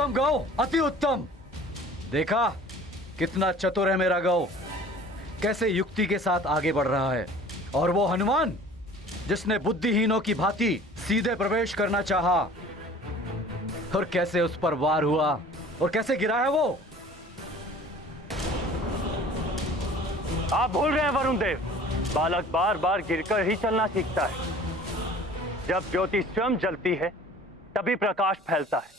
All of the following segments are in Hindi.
उत्तम गौ, अति उत्तम। देखा कितना चतुर है मेरा गौ, कैसे युक्ति के साथ आगे बढ़ रहा है। और वो हनुमान जिसने बुद्धिहीनों की भांति सीधे प्रवेश करना चाहा, और कैसे उस पर वार हुआ और कैसे गिरा है वो। आप भूल रहे हैं वरुण देव, बालक बार बार गिरकर ही चलना सीखता है। जब ज्योति स्वयं जलती है तभी प्रकाश फैलता है।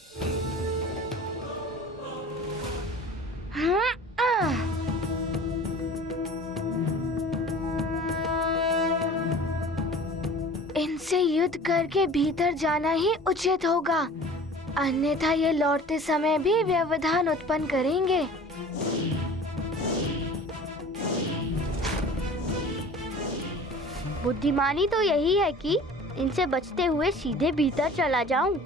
इनसे युद्ध करके भीतर जाना ही उचित होगा, अन्यथा ये लौटते समय भी व्यवधान उत्पन्न करेंगे। बुद्धिमानी तो यही है कि इनसे बचते हुए सीधे भीतर चला जाऊं।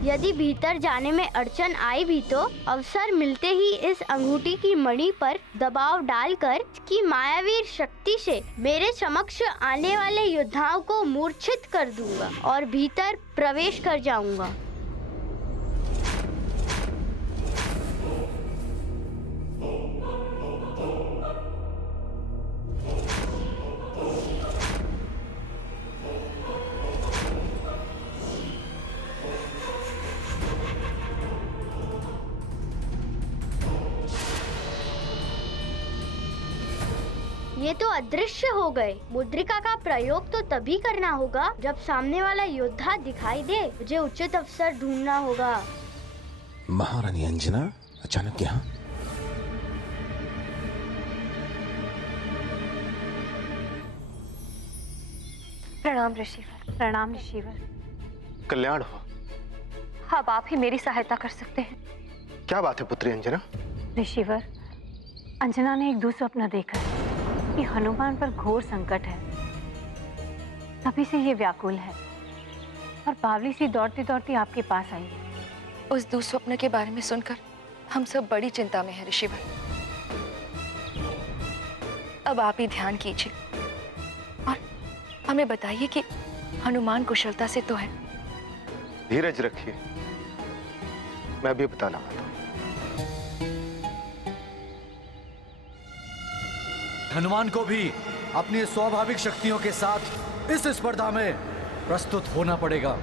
यदि भीतर जाने में अड़चन आई भी तो अवसर मिलते ही इस अंगूठी की मणि पर दबाव डालकर इसकी मायावी शक्ति से मेरे समक्ष आने वाले योद्धाओं को मूर्छित कर दूंगा और भीतर प्रवेश कर जाऊंगा। ये तो अदृश्य हो गए। मुद्रिका का प्रयोग तो तभी करना होगा जब सामने वाला योद्धा दिखाई दे। मुझे उचित अवसर ढूंढना होगा। महारानी अंजना अचानक यहाँ? प्रणाम ऋषिवर। प्रणाम ऋषिवर। कल्याण हो। अब आप ही मेरी सहायता कर सकते हैं। क्या बात है पुत्री अंजना? ऋषिवर, अंजना ने एक दुस्वप्न देखा है कि हनुमान पर घोर संकट है। तभी से ये व्याकुल है और बावली सी दौड़ती दौड़ती आपके पास आई है। उस दुस्वप्न के बारे में सुनकर हम सब बड़ी चिंता में हैं ऋषिवर। अब आप ही ध्यान कीजिए और हमें बताइए कि हनुमान कुशलता से तो है। धीरज रखिए, मैं भी बता रहा हूँ। हनुमान को भी अपनी स्वाभाविक शक्तियों के साथ इस स्पर्धा में प्रस्तुत होना पड़ेगा।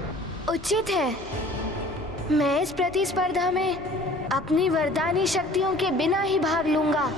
उचित है, मैं इस प्रतिस्पर्धा में अपनी वरदानी शक्तियों के बिना ही भाग लूंगा।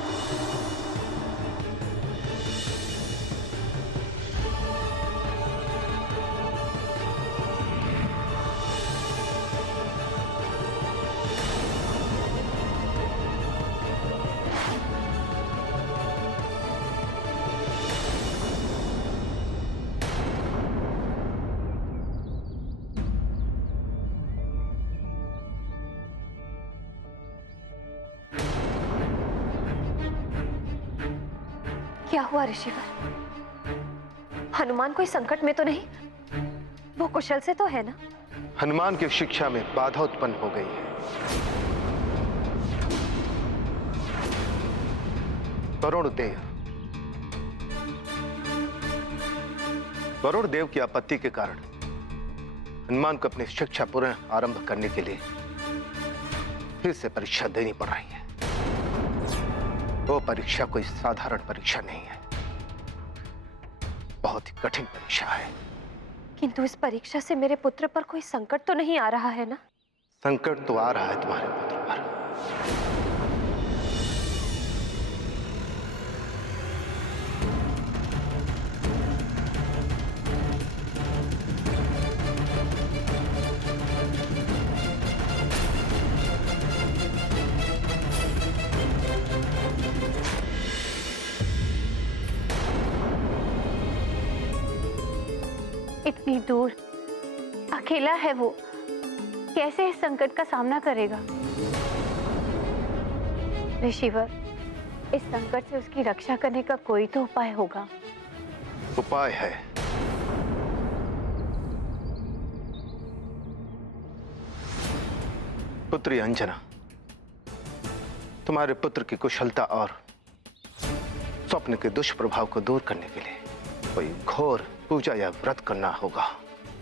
क्या हुआ ऋषिवर? हनुमान कोई संकट में तो नहीं? वो कुशल से तो है ना? हनुमान की शिक्षा में बाधा उत्पन्न हो गई है। वरुण देव की आपत्ति के कारण हनुमान को अपनी शिक्षा पुनः आरंभ करने के लिए फिर से परीक्षा देनी पड़ रही है। वो परीक्षा कोई साधारण परीक्षा नहीं है, बहुत ही कठिन परीक्षा है। किंतु इस परीक्षा से मेरे पुत्र पर कोई संकट तो नहीं आ रहा है ना? संकट तो आ रहा है तुम्हारे पुत्र पर। इतनी दूर अकेला है वो, कैसे इस संकट का सामना करेगा? ऋषिवर, इस संकट से उसकी रक्षा करने का कोई तो उपाय होगा। उपाय है। पुत्री अंजना, तुम्हारे पुत्र की कुशलता और स्वप्न के दुष्प्रभाव को दूर करने के लिए कोई घोर पूजा या व्रत करना होगा,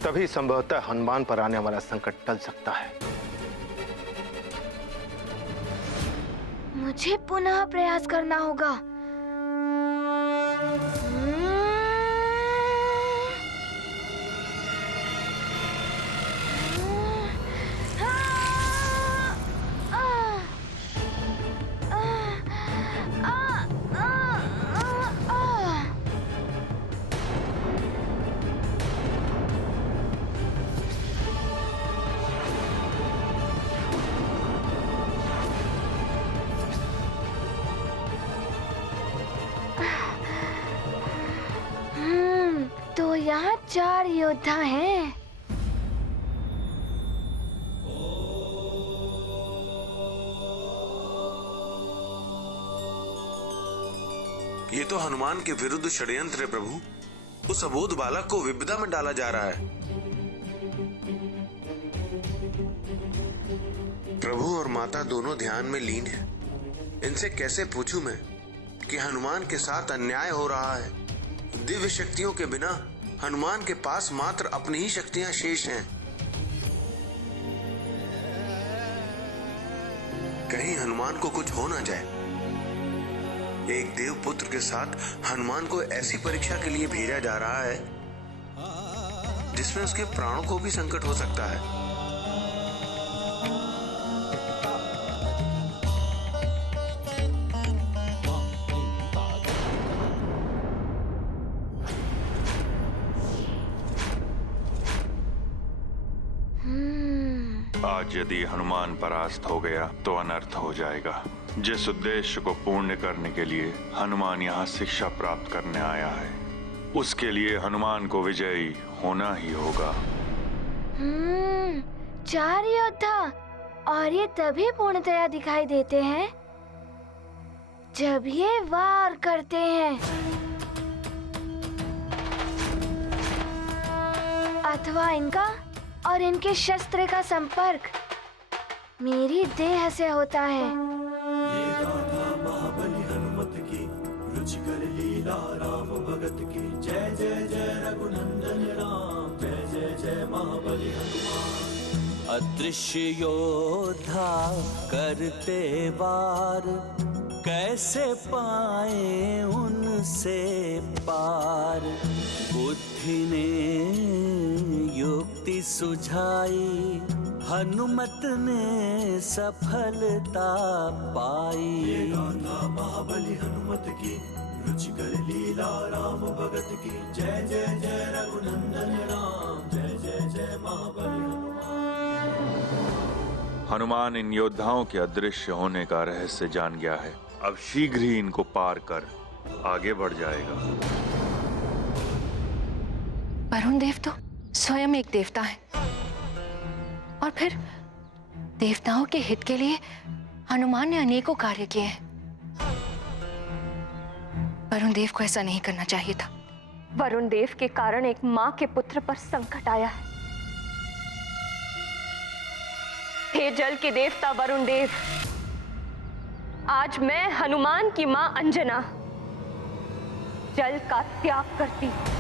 तभी संभवतः हनुमान पर आने वाला संकट टल सकता है। मुझे पुनः प्रयास करना होगा। तो यहाँ 4 योद्धा हैं। ये तो हनुमान के विरुद्ध षड्यंत्र है प्रभु। उस अबोध बालक को विपदा में डाला जा रहा है। प्रभु और माता दोनों ध्यान में लीन हैं। इनसे कैसे पूछूं मैं कि हनुमान के साथ अन्याय हो रहा है। दिव्य शक्तियों के बिना हनुमान के पास मात्र अपनी ही शक्तियां शेष हैं। कहीं हनुमान को कुछ हो ना जाए। एक देव पुत्र के साथ हनुमान को ऐसी परीक्षा के लिए भेजा जा रहा है जिसमें उसके प्राणों को भी संकट हो सकता है। आज यदि हनुमान परास्त हो गया तो अनर्थ हो जाएगा। जिस उद्देश्य को पूर्ण करने के लिए हनुमान यहाँ शिक्षा प्राप्त करने आया है, उसके लिए हनुमान को विजयी होना ही होगा। 4 योद्धा, और ये तभी पूर्णतया दिखाई देते हैं जब ये वार करते हैं, अथवा इनका और इनके शस्त्र का संपर्क मेरी देह से होता है। ये गाथा महाबली हनुमत की, रुचिकर लीला राम भगत की। जय जय जय रघुनंदन राम, जय जय जय महाबली हनुमान। अदृश्य योद्धा करते वार, कैसे पाए उनसे पार। बुद्धि ने युक्ति सुझाई, हनुमत ने सफलता पाई। ये गाथा महाबली हनुमत की, रुचिकर लीला राम भगत की। जय जय जय रघुनंदन राम, जय जय जय महाबली हनुमान। हनुमान इन योद्धाओं के अदृश्य होने का रहस्य जान गया है। अब शीघ्र ही इनको पार कर आगे बढ़ जाएगा। वरुण देव तो स्वयं एक देवता है, और फिर देवताओं के हित के लिए हनुमान ने अनेकों कार्य किए हैं। वरुण देव को ऐसा नहीं करना चाहिए था। वरुण देव के कारण एक माँ के पुत्र पर संकट आया है। हे जल के देवता वरुण देव, आज मैं हनुमान की माँ अंजना जल का त्याग करती हूं।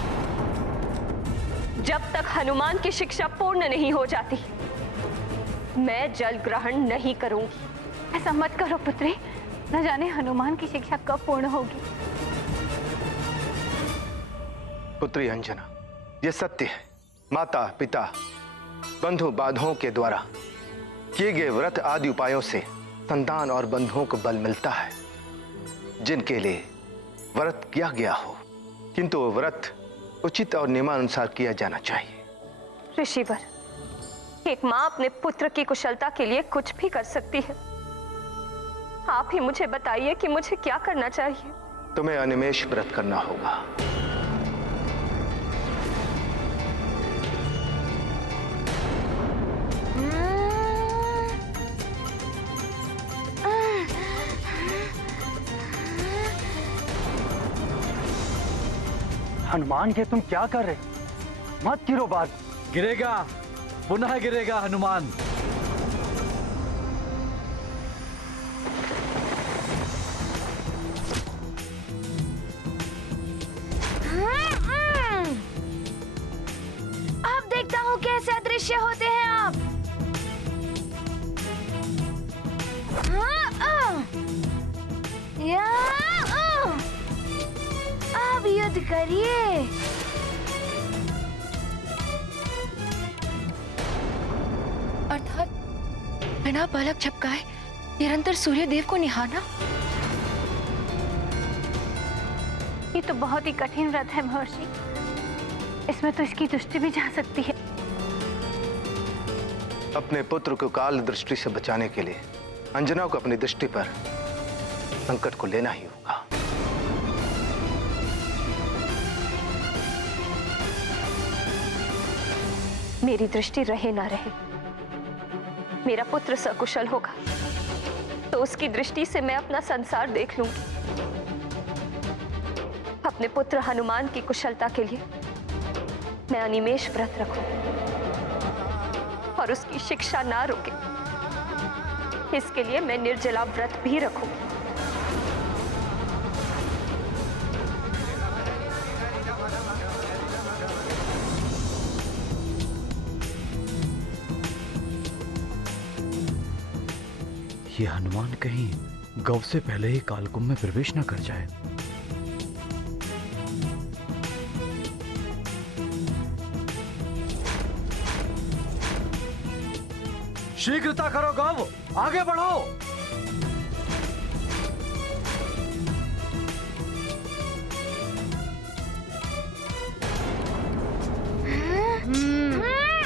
जब तक हनुमान की शिक्षा पूर्ण नहीं हो जाती, मैं जल ग्रहण नहीं करूंगी। ऐसा मत करो पुत्री, न जाने हनुमान की शिक्षा कब पूर्ण होगी। पुत्री अंजना, ये सत्य है। माता पिता बंधु बांधवों के द्वारा किए गए व्रत आदि उपायों से संतान और बंधुओं को बल मिलता है जिनके लिए व्रत किया गया हो, किंतु वो व्रत उचित और नियमानुसार किया जाना चाहिए। ऋषिवर, एक माँ अपने पुत्र की कुशलता के लिए कुछ भी कर सकती है। आप ही मुझे बताइए कि मुझे क्या करना चाहिए। तुम्हें अनिमेष व्रत करना होगा। हनुमान ये तुम क्या कर रहे? मत गिरो बात। गिरेगा, पुनः गिरेगा हनुमान। अब देखता हूँ कैसे अदृश्य होते हैं आप। युद्ध करिए। अर्थात बिना पलक झपकाए निरंतर सूर्य देव को निहारना। ये तो बहुत ही कठिन व्रत है महर्षि। इसमें तो इसकी दृष्टि भी जा सकती है। अपने पुत्र को काल दृष्टि से बचाने के लिए अंजना को अपनी दृष्टि पर संकट को लेना ही होगा। मेरी दृष्टि रहे ना रहे, मेरा पुत्र सकुशल होगा तो उसकी दृष्टि से मैं अपना संसार देख लूंगी। अपने पुत्र हनुमान की कुशलता के लिए मैं अनिमेष व्रत रखूं और उसकी शिक्षा ना रुके, इसके लिए मैं निर्जला व्रत भी रखूं। ये हनुमान कहीं गौ से पहले ही कालकुंभ में प्रवेश न कर जाए। शीघ्रता करो गौ, आगे बढ़ो।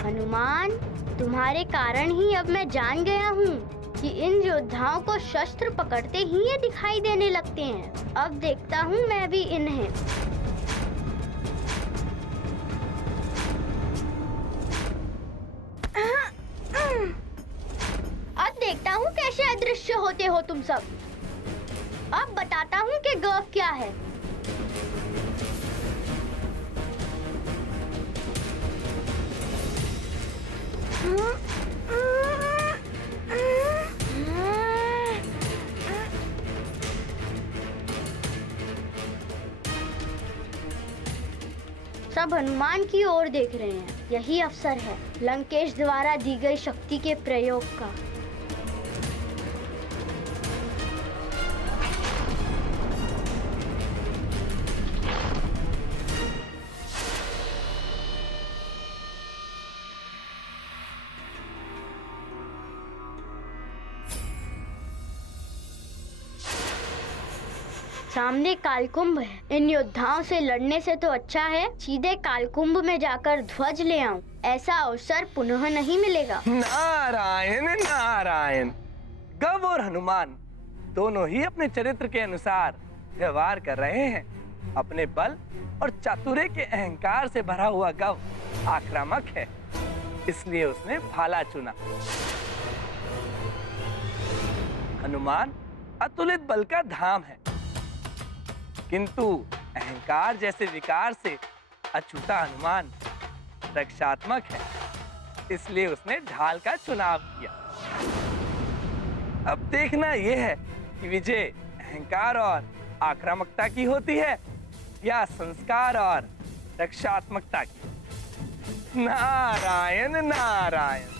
हनुमान, तुम्हारे कारण ही अब मैं जान गया हूँ कि इन योद्धाओं को शस्त्र पकड़ते ही ये दिखाई देने लगते हैं। अब देखता हूँ मैं भी इन्हें। अब देखता हूँ कैसे अदृश्य होते हो तुम सब। अब बताता हूँ कि गर्व क्या है। सब हनुमान की ओर देख रहे हैं। यही अवसर है लंकेश द्वारा दी गई शक्ति के प्रयोग का। सामने कालकुंभ है। इन योद्धाओं से लड़ने से तो अच्छा है सीधे कालकुंभ में जाकर ध्वज ले आऊं। ऐसा अवसर पुनः नहीं मिलेगा। नारायण नारायण। गव और हनुमान दोनों ही अपने चरित्र के अनुसार व्यवहार कर रहे हैं। अपने बल और चातुर्य के अहंकार से भरा हुआ गव आक्रामक है, इसलिए उसने भाला चुना। हनुमान अतुलित बल का धाम है, किंतु अहंकार जैसे विकार से अछूता हनुमान रक्षात्मक है, इसलिए उसने ढाल का चुनाव किया। अब देखना यह है कि विजय अहंकार और आक्रामकता की होती है या संस्कार और रक्षात्मकता की। नारायण नारायण।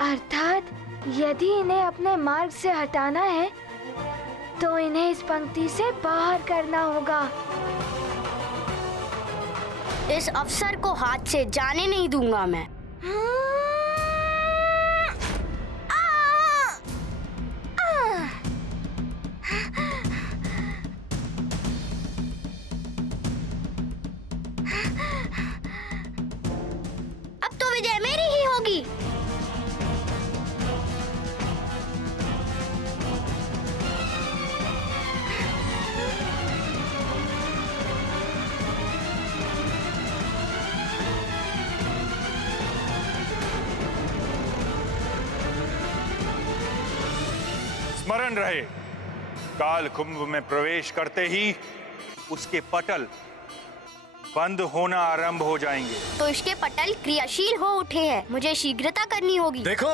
अर्थात यदि इन्हें अपने मार्ग से हटाना है तो इन्हें इस पंक्ति से बाहर करना होगा। इस अवसर को हाथ से जाने नहीं दूंगा मैं। स्मरण रहे, काल कुंभ में प्रवेश करते ही उसके पटल बंद होना आरंभ हो जाएंगे। तो इसके पटल क्रियाशील हो उठे हैं, मुझे शीघ्रता करनी होगी। देखो,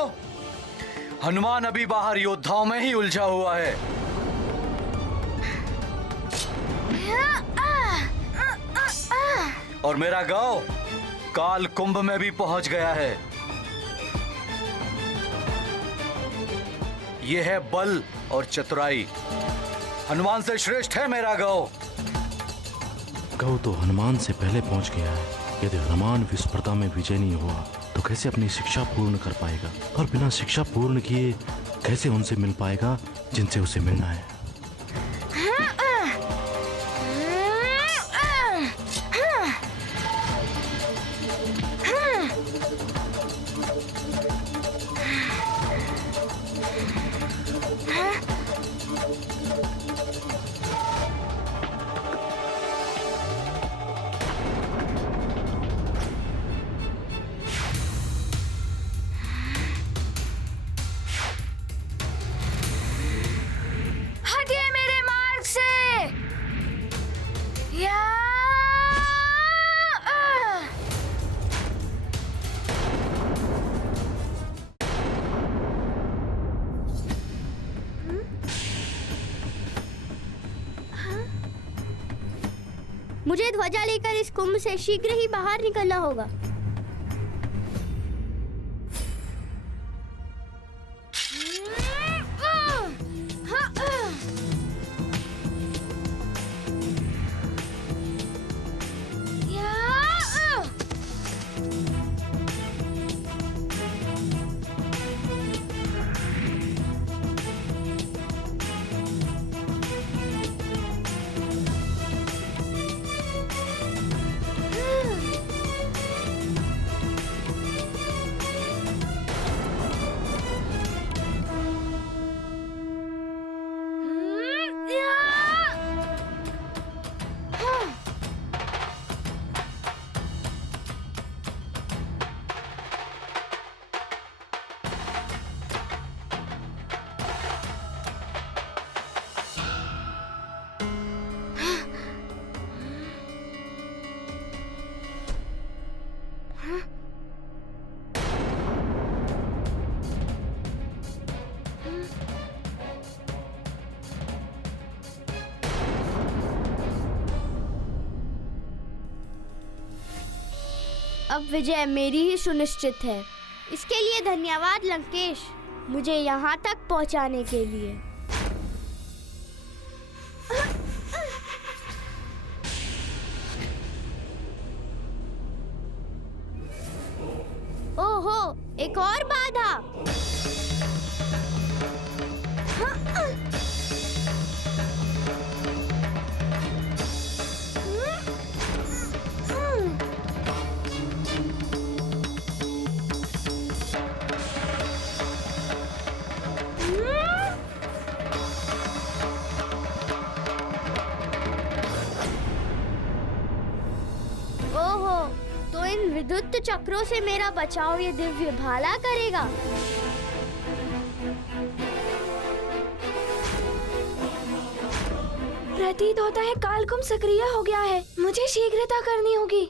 हनुमान अभी बाहर योद्धाओं में ही उलझा हुआ है। और मेरा गांव काल कुंभ में भी पहुंच गया है। यह है बल और चतुराई। हनुमान से श्रेष्ठ है मेरा गांव। गौ तो हनुमान से पहले पहुंच गया है। यदि हनुमान विस्पर्धा में विजय नहीं हुआ तो कैसे अपनी शिक्षा पूर्ण कर पाएगा, और बिना शिक्षा पूर्ण किए कैसे उनसे मिल पाएगा जिनसे उसे मिलना है। मुझे ध्वजा लेकर इस कुंभ से शीघ्र ही बाहर निकलना होगा। अब विजय मेरी ही सुनिश्चित है। इसके लिए धन्यवाद लंकेश, मुझे यहाँ तक पहुँचाने के लिए। ओहो, एक और बाधा। विद्युत चक्रों से मेरा बचाव ये दिव्य भाला करेगा। प्रतीत होता है कालकुंभ सक्रिय हो गया है, मुझे शीघ्रता करनी होगी।